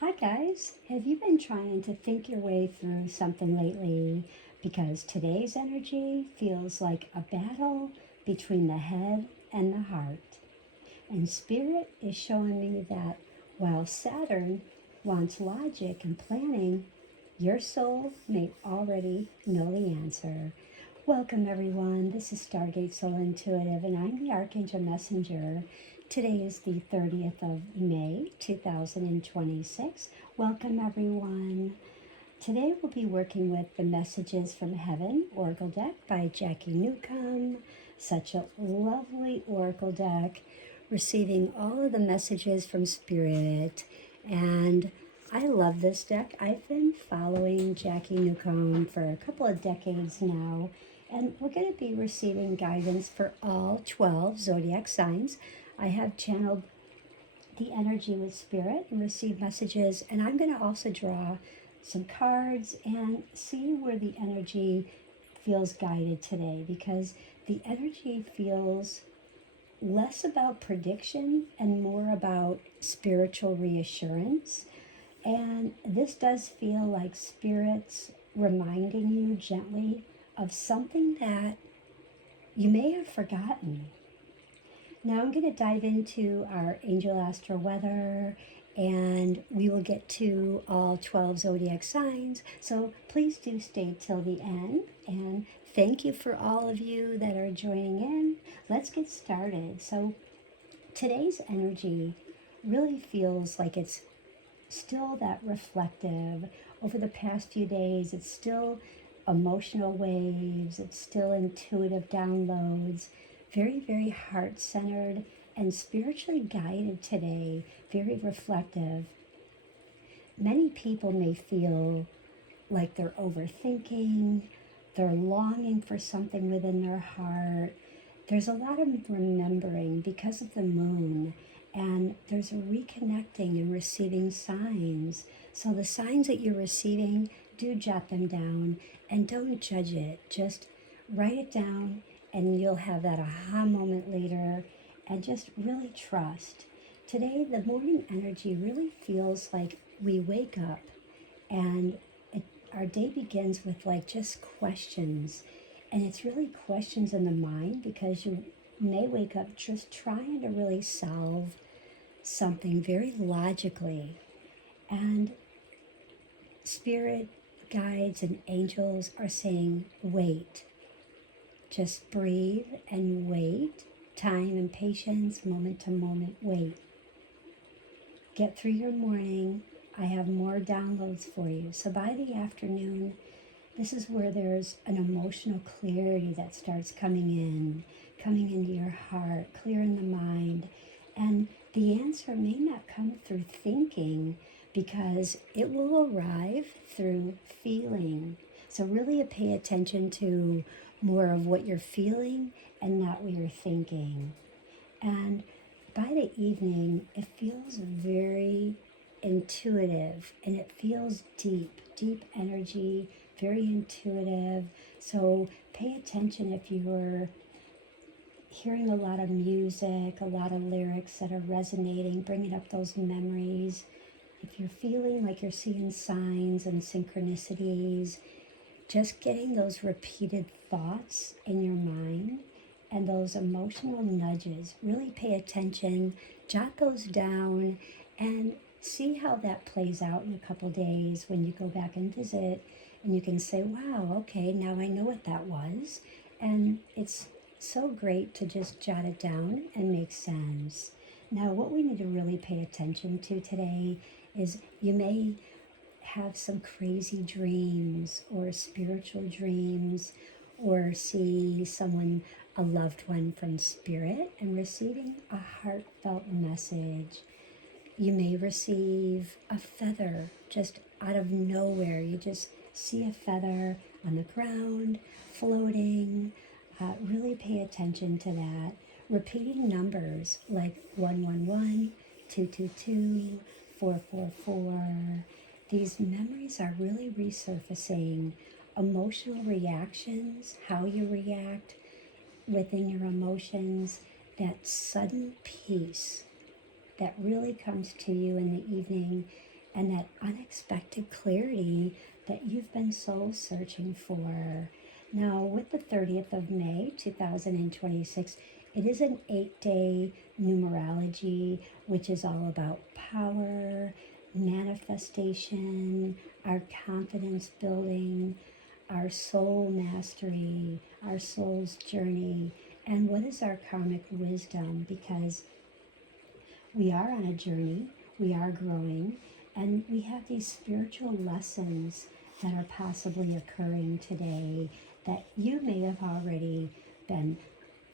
Hi guys, have you been trying to think your way through something lately? Because today's energy feels like a battle between the head and the heart. And Spirit is showing me that while Saturn wants logic and planning, your soul may already know the answer. Welcome, everyone. This is Stargate Soul Intuitive, and I'm the Archangel Messenger. Today is the 30th of May, 2026. Welcome, everyone. Today we'll be working with the Messages from Heaven Oracle deck by Jacky Newcomb. Such a lovely Oracle deck, receiving all of the messages from Spirit. And I love this deck. I've been following Jacky Newcomb for a couple of decades now, and we're going to be receiving guidance for all 12 zodiac signs. I have channeled the energy with Spirit and received messages, and I'm going to also draw some cards and see where the energy feels guided today, because the energy feels less about prediction and more about spiritual reassurance. And this does feel like Spirit's reminding you gently of something that you may have forgotten. Now I'm going to dive into our angel astro weather, and we will get to all 12 zodiac signs. So please do stay till the end, and thank you for all of you that are joining in. Let's get started. So today's energy really feels like it's still that reflective. Over the past few days, it's still emotional waves, it's still intuitive downloads, very, very heart-centered and spiritually guided today, very reflective. Many people may feel like they're overthinking, they're longing for something within their heart. There's a lot of remembering because of the moon, and there's a reconnecting and receiving signs. So the signs that you're receiving, do jot them down and don't judge it. Just write it down, and you'll have that aha moment later, and just really trust. Today, the morning energy really feels like we wake up and our day begins with like just questions. And it's really questions in the mind, because you may wake up just trying to really solve something very logically. And Spirit, guides, and angels are saying, wait. Just breathe and wait. Time and patience, moment to moment, wait. Get through your morning. I have more downloads for you. So by the afternoon, this is where there's an emotional clarity that starts coming into your heart, clearing the mind. And the answer may not come through thinking, because it will arrive through feeling. So really pay attention to more of what you're feeling and not what you're thinking. And by the evening, it feels very intuitive, and it feels deep energy, very intuitive. So pay attention if you're hearing a lot of music, a lot of lyrics that are resonating, bringing up those memories. If you're feeling like you're seeing signs and synchronicities, just getting those repeated thoughts in your mind and those emotional nudges, really pay attention, jot those down, and see how that plays out in a couple days when you go back and visit, and you can say, wow, okay, now I know what that was. And it's so great to just jot it down and make sense. Now, what we need to really pay attention to today is you may have some crazy dreams or spiritual dreams, or see someone, a loved one from Spirit, and receiving a heartfelt message. You may receive a feather just out of nowhere. You just see a feather on the ground floating. Really pay attention to that. Repeating numbers like 111, 222, 444. These memories are really resurfacing. Emotional reactions, how you react within your emotions, that sudden peace that really comes to you in the evening and that unexpected clarity that you've been soul searching for. Now, with the 30th of May, 2026, it is an 8-day numerology, which is all about power, manifestation, our confidence building, our soul mastery, our soul's journey, and what is our karmic wisdom, because we are on a journey, we are growing, and we have these spiritual lessons that are possibly occurring today that you may have already been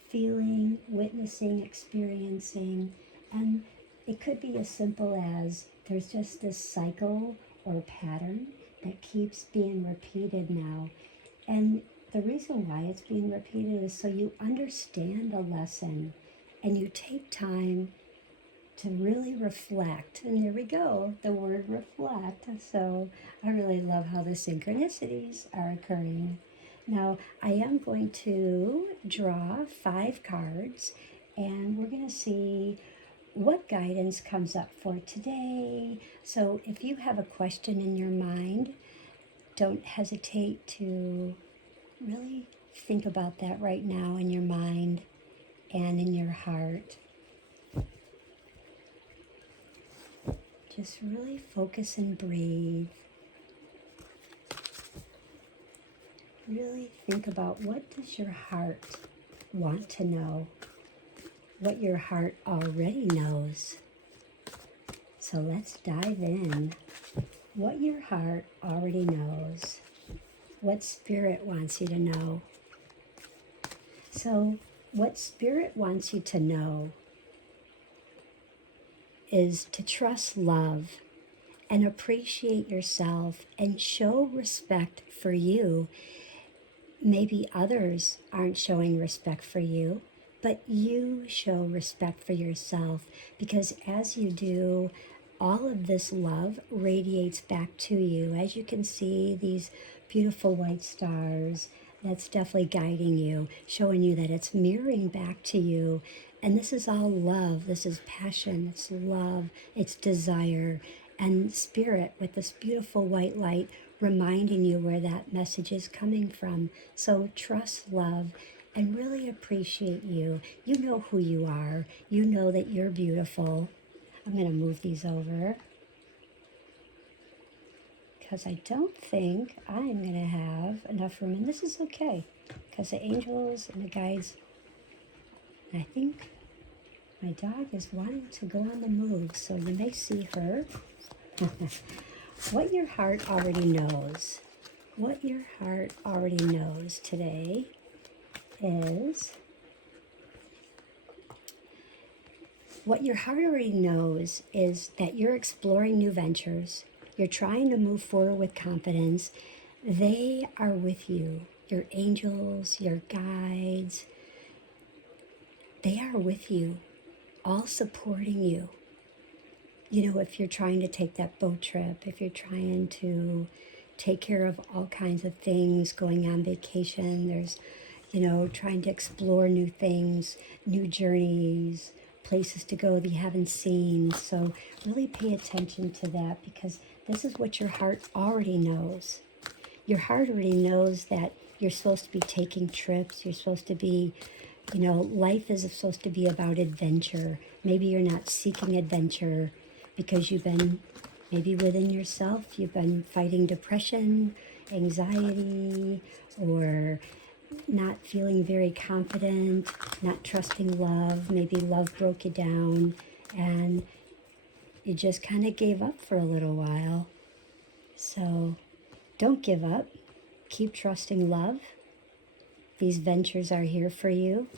feeling, witnessing, experiencing, and it could be as simple as there's just this cycle or pattern that keeps being repeated now. And the reason why it's being repeated is so you understand the lesson and you take time to really reflect. And there we go, the word reflect. So I really love how the synchronicities are occurring. Now, I am going to draw 5 cards, and we're going to see what guidance comes up for today. So if you have a question in your mind, don't hesitate to really think about that right now in your mind and in your heart. Just really focus and breathe. Really think about, what does your heart want to know? What your heart already knows. So let's dive in. What your heart already knows. What Spirit wants you to know. So what Spirit wants you to know is to trust love and appreciate yourself and show respect for you. Maybe others aren't showing respect for you, but you show respect for yourself, because as you do, all of this love radiates back to you. As you can see, these beautiful white stars, that's definitely guiding you, showing you that it's mirroring back to you. And this is all love. This is passion. It's love. It's desire. And Spirit with this beautiful white light reminding you where that message is coming from. So trust love and really appreciate you. You know who you are. You know that you're beautiful. I'm going to move these over because I don't think I'm going to have enough room. And this is okay because the angels and the guides, I think my dog is wanting to go on the move, so you may see her. What your heart already knows. What your heart already knows today is, what your heart already knows is that you're exploring new ventures. You're trying to move forward with confidence. They are with you. Your angels, your guides, they are with you, all supporting you. You know, if you're trying to take that boat trip, if you're trying to take care of all kinds of things, going on vacation, there's, you know, trying to explore new things, new journeys, places to go that you haven't seen. So really pay attention to that, because this is what your heart already knows. Your heart already knows that you're supposed to be taking trips. You're supposed to be, you know, life is supposed to be about adventure. Maybe you're not seeking adventure because you've been, maybe within yourself, you've been fighting depression, anxiety, or not feeling very confident, not trusting love. Maybe love broke you down and you just kind of gave up for a little while. So don't give up. Keep trusting love. These ventures are here for you.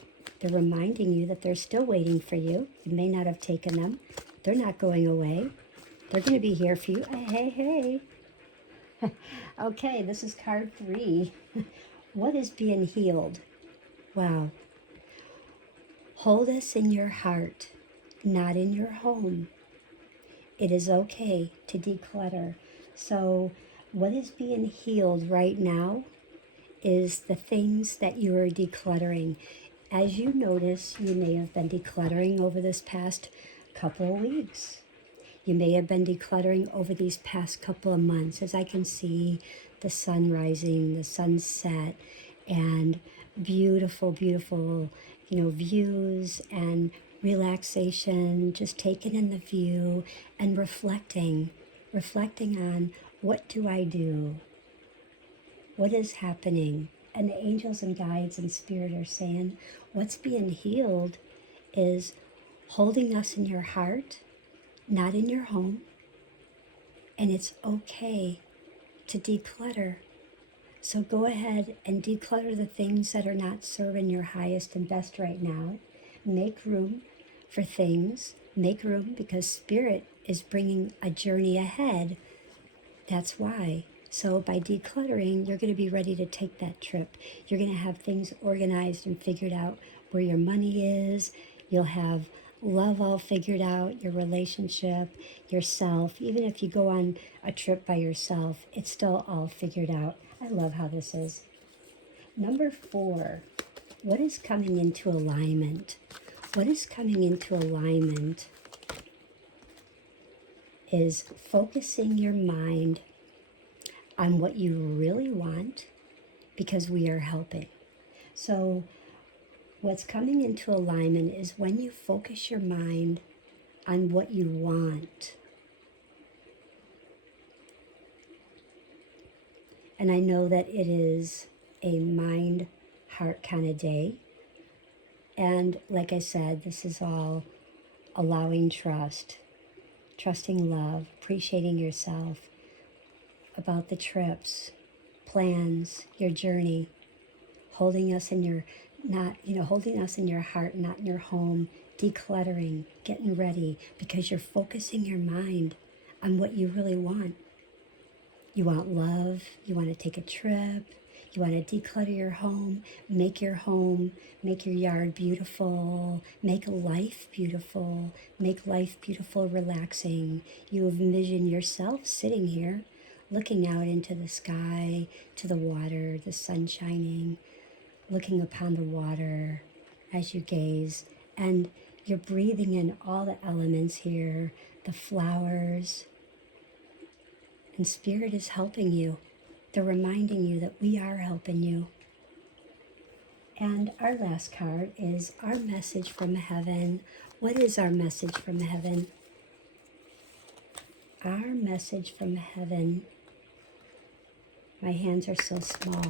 They're reminding you that they're still waiting for you. You may not have taken them. They're not going away. They're going to be here for you. Hey, hey. Okay, this is card 3. What is being healed? Wow. Hold us in your heart, not in your home. It is okay to declutter. So what is being healed right now is the things that you are decluttering. As you notice, you may have been decluttering over this past couple of weeks. You may have been decluttering over these past couple of months. As I can see the sun rising, the sunset, and beautiful, beautiful, views and relaxation, just taking in the view and reflecting on what do I do? What is happening? And the angels and guides and spirit are saying what's being healed is holding us in your heart, not in your home. And it's okay to declutter. So go ahead and declutter the things that are not serving your highest and best right now. Make room for things. Make room because Spirit is bringing a journey ahead. That's why. So by decluttering, you're going to be ready to take that trip. You're going to have things organized and figured out where your money is. You'll have love all figured out, your relationship, yourself. Even if you go on a trip by yourself, it's still all figured out. I love how this is. Number 4, what is coming into alignment? What is coming into alignment is focusing your mind on what you really want, because we are helping. So what's coming into alignment is when you focus your mind on what you want. And I know that it is a mind-heart kind of day. And like I said, this is all allowing trust, trusting love, appreciating yourself, about the trips, plans, your journey, holding us in your holding us in your heart, not in your home, decluttering, getting ready, because you're focusing your mind on what you really want. You want love, you want to take a trip, you want to declutter your home, make your yard beautiful, make life beautiful, relaxing. You envision yourself sitting here, looking out into the sky, to the water, the sun shining, looking upon the water as you gaze, and you're breathing in all the elements here, the flowers, and Spirit is helping you. They're reminding you that we are helping you. And our last card is our message from heaven. What is our message from heaven? Our message from heaven. My hands are so small.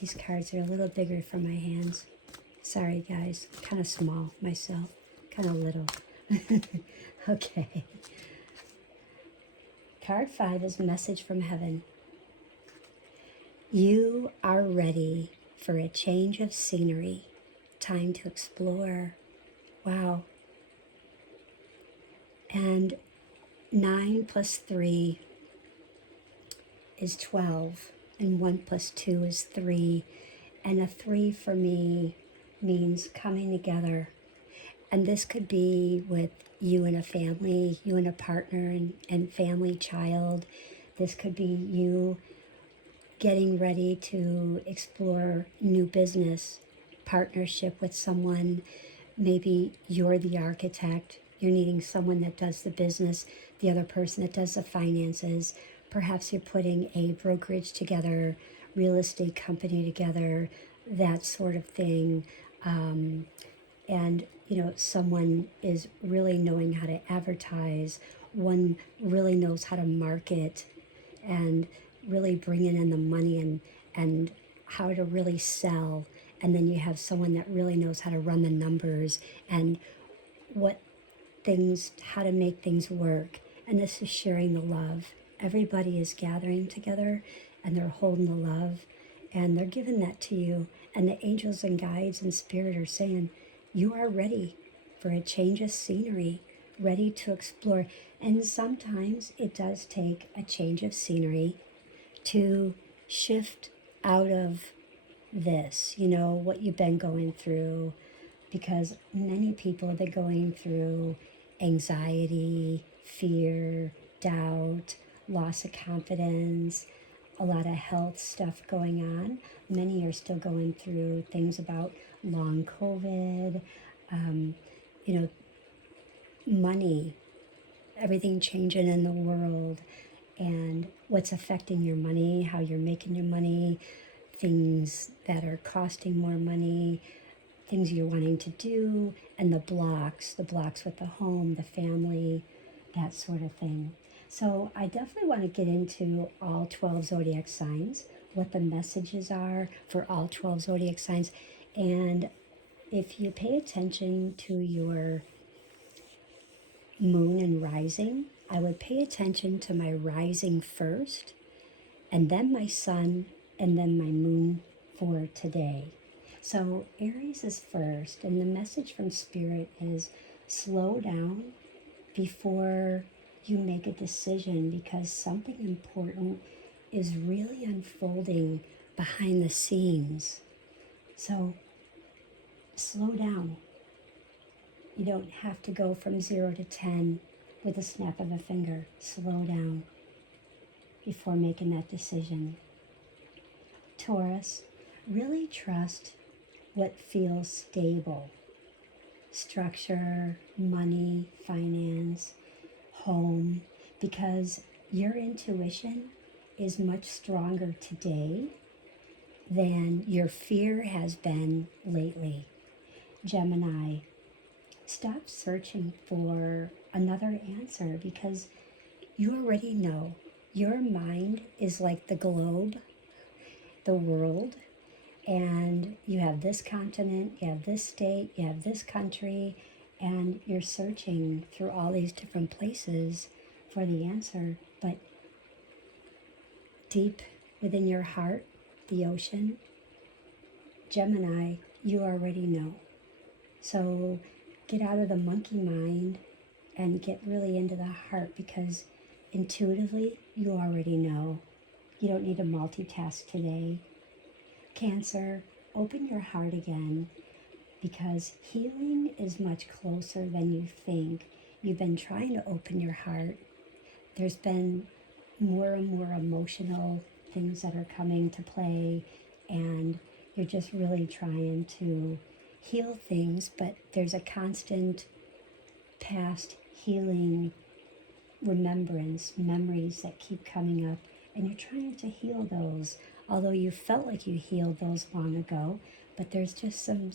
These cards are a little bigger for my hands. Sorry guys, kind of small myself, kind of little. Okay. Card 5 is message from heaven. You are ready for a change of scenery. Time to explore. Wow. And 9 plus 3 is 12. And 1 plus 2 is 3. And a 3 for me means coming together. And this could be with you and a family, you and a partner and family, child. This could be you getting ready to explore new business, partnership with someone. Maybe you're the architect. You're needing someone that does the business, the other person that does the finances. Perhaps you're putting a brokerage together, real estate company together, that sort of thing. And, someone is really knowing how to advertise. One really knows how to market and really bringing in the money and how to really sell. And then you have someone that really knows how to run the numbers and how to make things work. And this is sharing the love. Everybody is gathering together and they're holding the love and they're giving that to you. And the angels and guides and spirit are saying, you are ready for a change of scenery, ready to explore. And sometimes it does take a change of scenery to shift out of this, what you've been going through, because many people have been going through anxiety, fear, doubt, loss of confidence, a lot of health stuff going on. Many are still going through things about long COVID, money, everything changing in the world and what's affecting your money, how you're making your money, things that are costing more money, things you're wanting to do, and the blocks with the home, the family, that sort of thing. So I definitely want to get into all 12 zodiac signs, what the messages are for all 12 zodiac signs. And if you pay attention to your moon and rising, I would pay attention to my rising first, and then my sun, and then my moon for today. So Aries is first, and the message from Spirit is slow down before you make a decision, because something important is really unfolding behind the scenes. So slow down. You don't have to go from 0 to 10 with a snap of a finger. Slow down before making that decision. Taurus, really trust what feels stable. Structure, money, finance, home, because your intuition is much stronger today than your fear has been lately. Gemini, stop searching for another answer, because you already know. Your mind is like the globe, the world, and you have this continent, you have this state, you have this country, and you're searching through all these different places for the answer. But deep within your heart, the ocean, Gemini, you already know. So get out of the monkey mind and get really into the heart, because intuitively you already know. You don't need to multitask today. Cancer, open your heart again, because healing is much closer than you think. You've been trying to open your heart. There's been more and more emotional things that are coming to play, and you're just really trying to heal things, but there's a constant past healing remembrance, memories that keep coming up, and you're trying to heal those, although you felt like you healed those long ago, but there's just some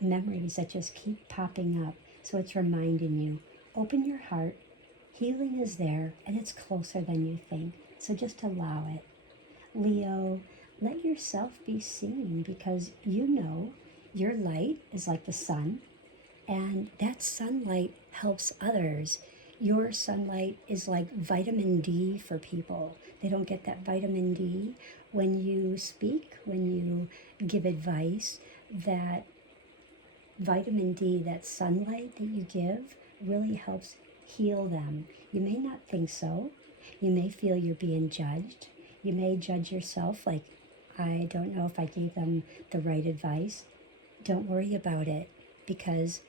memories that just keep popping up. So it's reminding you, open your heart, healing is there, and it's closer than you think. So just allow it. Leo, let yourself be seen, because you know your light is like the sun, and that sunlight helps others. Your sunlight is like vitamin D for people. They don't get that vitamin D when you speak, when you give advice. That vitamin D, that sunlight that you give, really helps heal them. You may not think so. You may feel you're being judged. You may judge yourself, like, I don't know if I gave them the right advice. Don't worry about it, because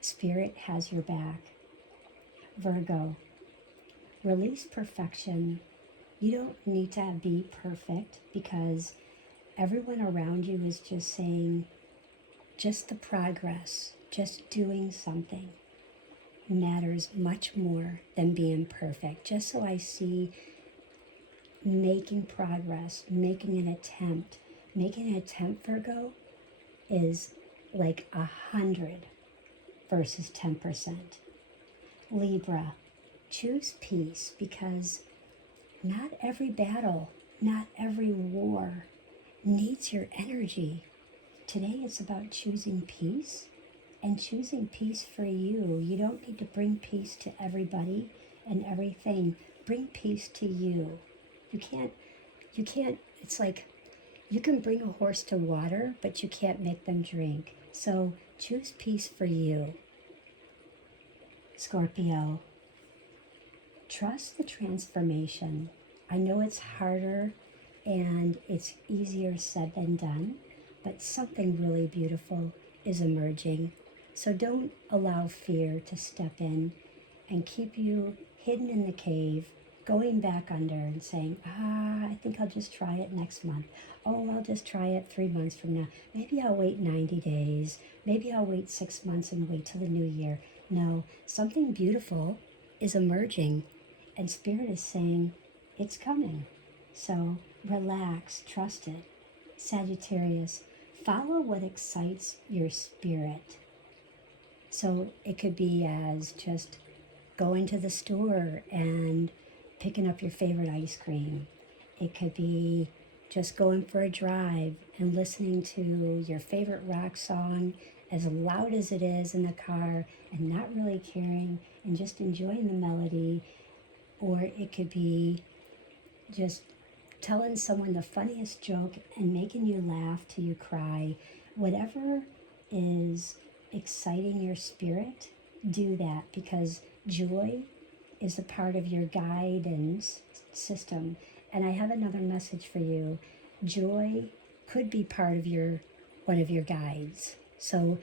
Spirit has your back. Virgo, release perfection. You don't need to be perfect, because everyone around you is just saying, just the progress, just doing something matters much more than being perfect. Just so I see making progress, making an attempt. Making an attempt, Virgo, is like 100 versus 10%. Libra, choose peace, because not every battle, not every war needs your energy. Today it's about choosing peace, and choosing peace for you. You don't need to bring peace to everybody and everything. Bring peace to you. You can't, it's like you can bring a horse to water, but you can't make them drink. So choose peace for you. Scorpio, trust the transformation. I know it's harder and it's easier said than done, but something really beautiful is emerging. So don't allow fear to step in and keep you hidden in the cave, going back under and saying, I think I'll just try it next month. Oh, I'll just try it 3 months from now. Maybe I'll wait 90 days. Maybe I'll wait 6 months and wait till the new year. No, something beautiful is emerging, and Spirit is saying, it's coming. So relax, trust it. Sagittarius, follow what excites your spirit. So it could be as just going to the store and picking up your favorite ice cream. It could be just going for a drive and listening to your favorite rock song as loud as it is in the car and not really caring and just enjoying the melody. Or it could be just telling someone the funniest joke and making you laugh till you cry. Whatever is exciting your spirit, do that, because joy is a part of your guidance system. And I have another message for you. Joy could be part of one of your guides. So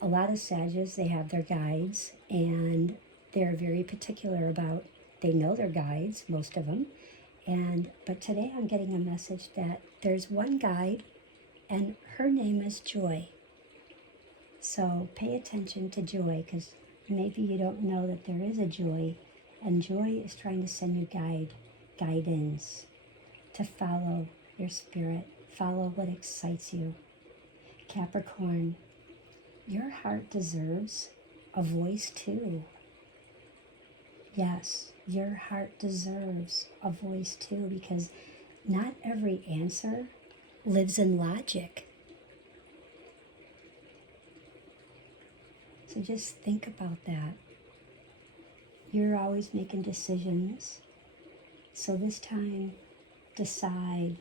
a lot of Sagittarius, they have their guides, and they're very particular about, they know their guides, most of them. But today I'm getting a message that there's one guide, and her name is Joy. So pay attention to Joy, because maybe you don't know that there is a Joy, and Joy is trying to send you guidance to follow your spirit, follow what excites you. Capricorn, your heart deserves a voice too. Yes, your heart deserves a voice too, because not every answer lives in logic. So just think about that. You're always making decisions. So this time, decide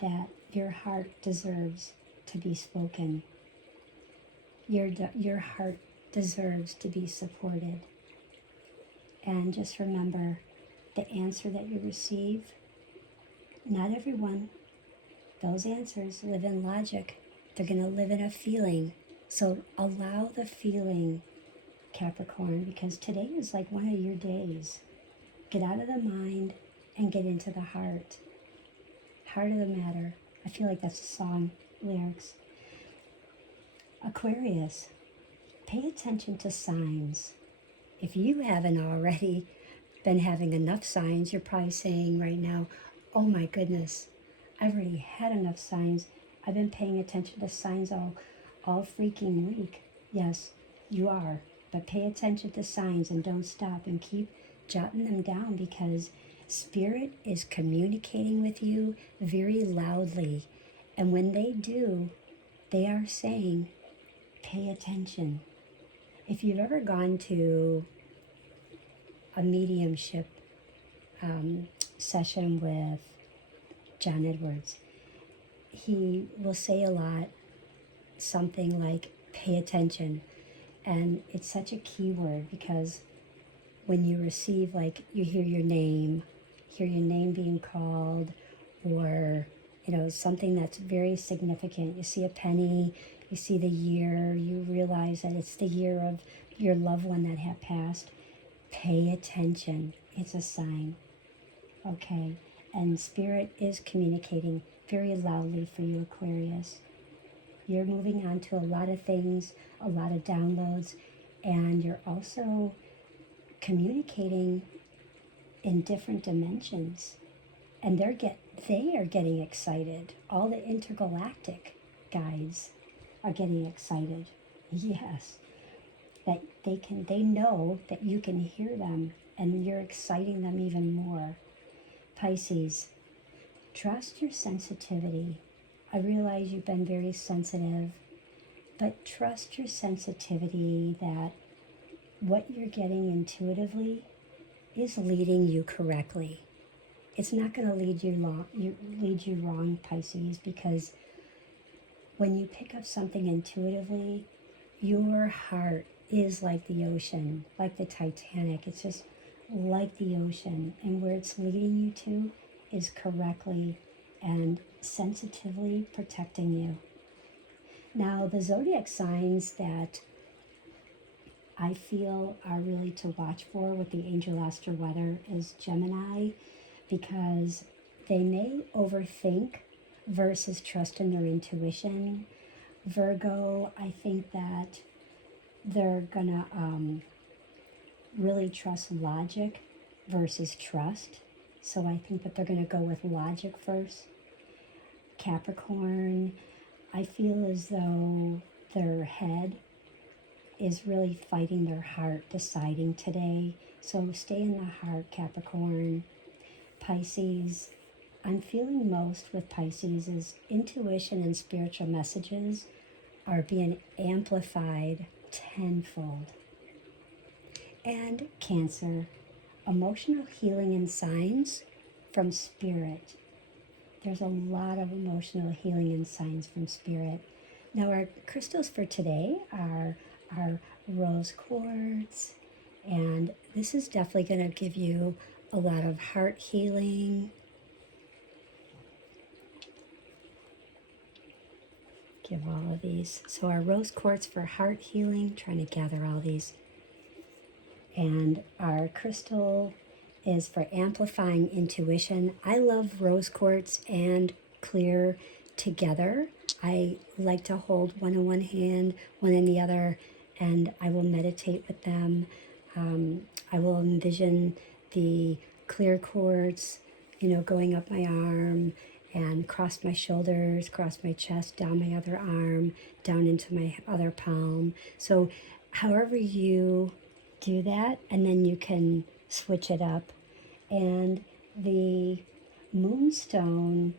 that your heart deserves to be spoken. Your heart deserves to be supported. And just remember, the answer that you receive, not everyone, those answers live in logic. They're going to live in a feeling. So allow the feeling, Capricorn, because today is like one of your days. Get out of the mind and get into the heart. Heart of the matter. I feel like that's a song lyrics. Aquarius, pay attention to signs. If you haven't already been having enough signs, you're probably saying right now, oh my goodness, I've already had enough signs. I've been paying attention to signs all freaking week. Yes, you are. But pay attention to signs and don't stop, and keep jotting them down, because Spirit is communicating with you very loudly. And when they do, they are saying, pay attention. If you've ever gone to a mediumship session with John Edwards, he will say a lot, something like, pay attention. And it's such a key word, because when you receive, like, you hear your name being called, or, something that's very significant. You see a penny, you see the year, you realize that it's the year of your loved one that had passed. Pay attention. It's a sign. Okay. And Spirit is communicating very loudly for you, Aquarius. You're moving on to a lot of things, a lot of downloads, and you're also communicating in different dimensions. And they are getting excited. All the intergalactic guides are getting excited. Yes. That they know that you can hear them, and you're exciting them even more. Pisces, trust your sensitivity. I realize you've been very sensitive, but trust your sensitivity, that what you're getting intuitively is leading you correctly. It's not going to lead you wrong, Pisces, because when you pick up something intuitively, your heart is like the ocean, like the Titanic. It's just like the ocean, and where it's leading you to is correctly and sensitively protecting you. Now, the zodiac signs that I feel are really to watch for with the angel Astro weather is Gemini, because they may overthink versus trust in their intuition. Virgo, I think that they're gonna really trust logic versus trust. So I think that they're going to go with logic first. Capricorn, I feel as though their head is really fighting their heart, deciding today. So stay in the heart, Capricorn. Pisces, I'm feeling most with Pisces is intuition and spiritual messages are being amplified tenfold. And Cancer, emotional healing and signs from spirit. There's a lot of emotional healing and signs from spirit. Now our crystals for today are our rose quartz, and this is definitely going to give you a lot of heart healing. Give all of these. So our rose quartz for heart healing, trying to gather all these. And our crystal is for amplifying intuition. I love rose quartz and clear together. I like to hold one in one hand, one in the other, and I will meditate with them. I will envision the clear quartz, going up my arm and cross my shoulders, cross my chest, down my other arm, down into my other palm. So however you do that, and then you can switch it up. And the moonstone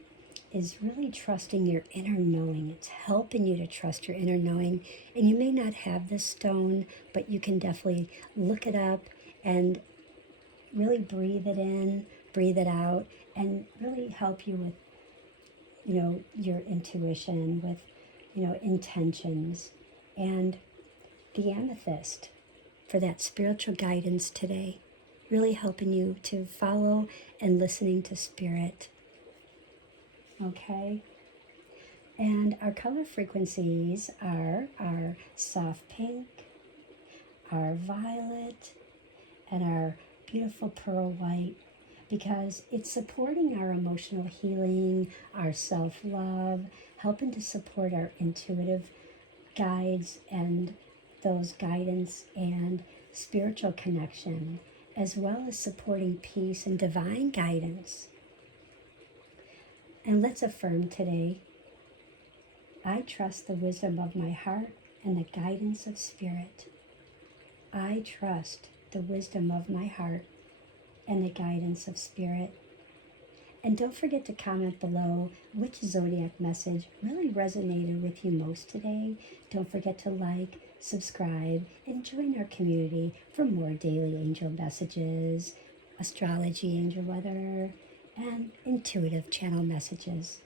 is really trusting your inner knowing. It's helping you to trust your inner knowing. And you may not have this stone, but you can definitely look it up and really breathe it in, breathe it out, and really help you with, your intuition, with, intentions. And the amethyst for that spiritual guidance today, really helping you to follow and listening to spirit. Okay? And our color frequencies are our soft pink, our violet, and our beautiful pearl white, because it's supporting our emotional healing, our self-love, helping to support our intuitive guides and those guidance and spiritual connection, as well as supporting peace and divine guidance. And let's affirm today, I trust the wisdom of my heart and the guidance of spirit. I trust the wisdom of my heart and the guidance of spirit. And don't forget to comment below which Zodiac message really resonated with you most today. Don't forget to like, subscribe, and join our community for more daily angel messages, astrology, angel weather, and intuitive channel messages.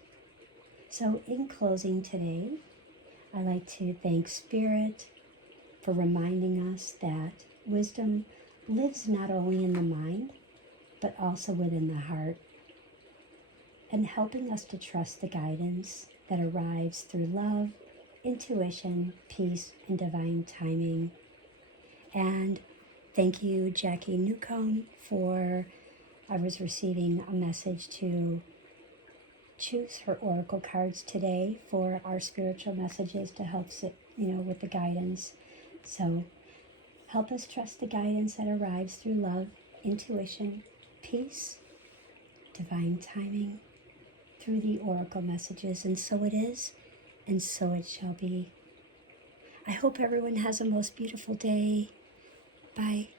So in closing today, I'd like to thank Spirit for reminding us that wisdom lives not only in the mind, but also within the heart, and helping us to trust the guidance that arrives through love, intuition, peace, and divine timing. And thank you, Jacky Newcomb, I was receiving a message to choose her oracle cards today for our spiritual messages to help sit, with the guidance. So help us trust the guidance that arrives through love, intuition, peace, divine timing, through the oracle messages. And so it is, and so it shall be. I hope everyone has a most beautiful day. Bye.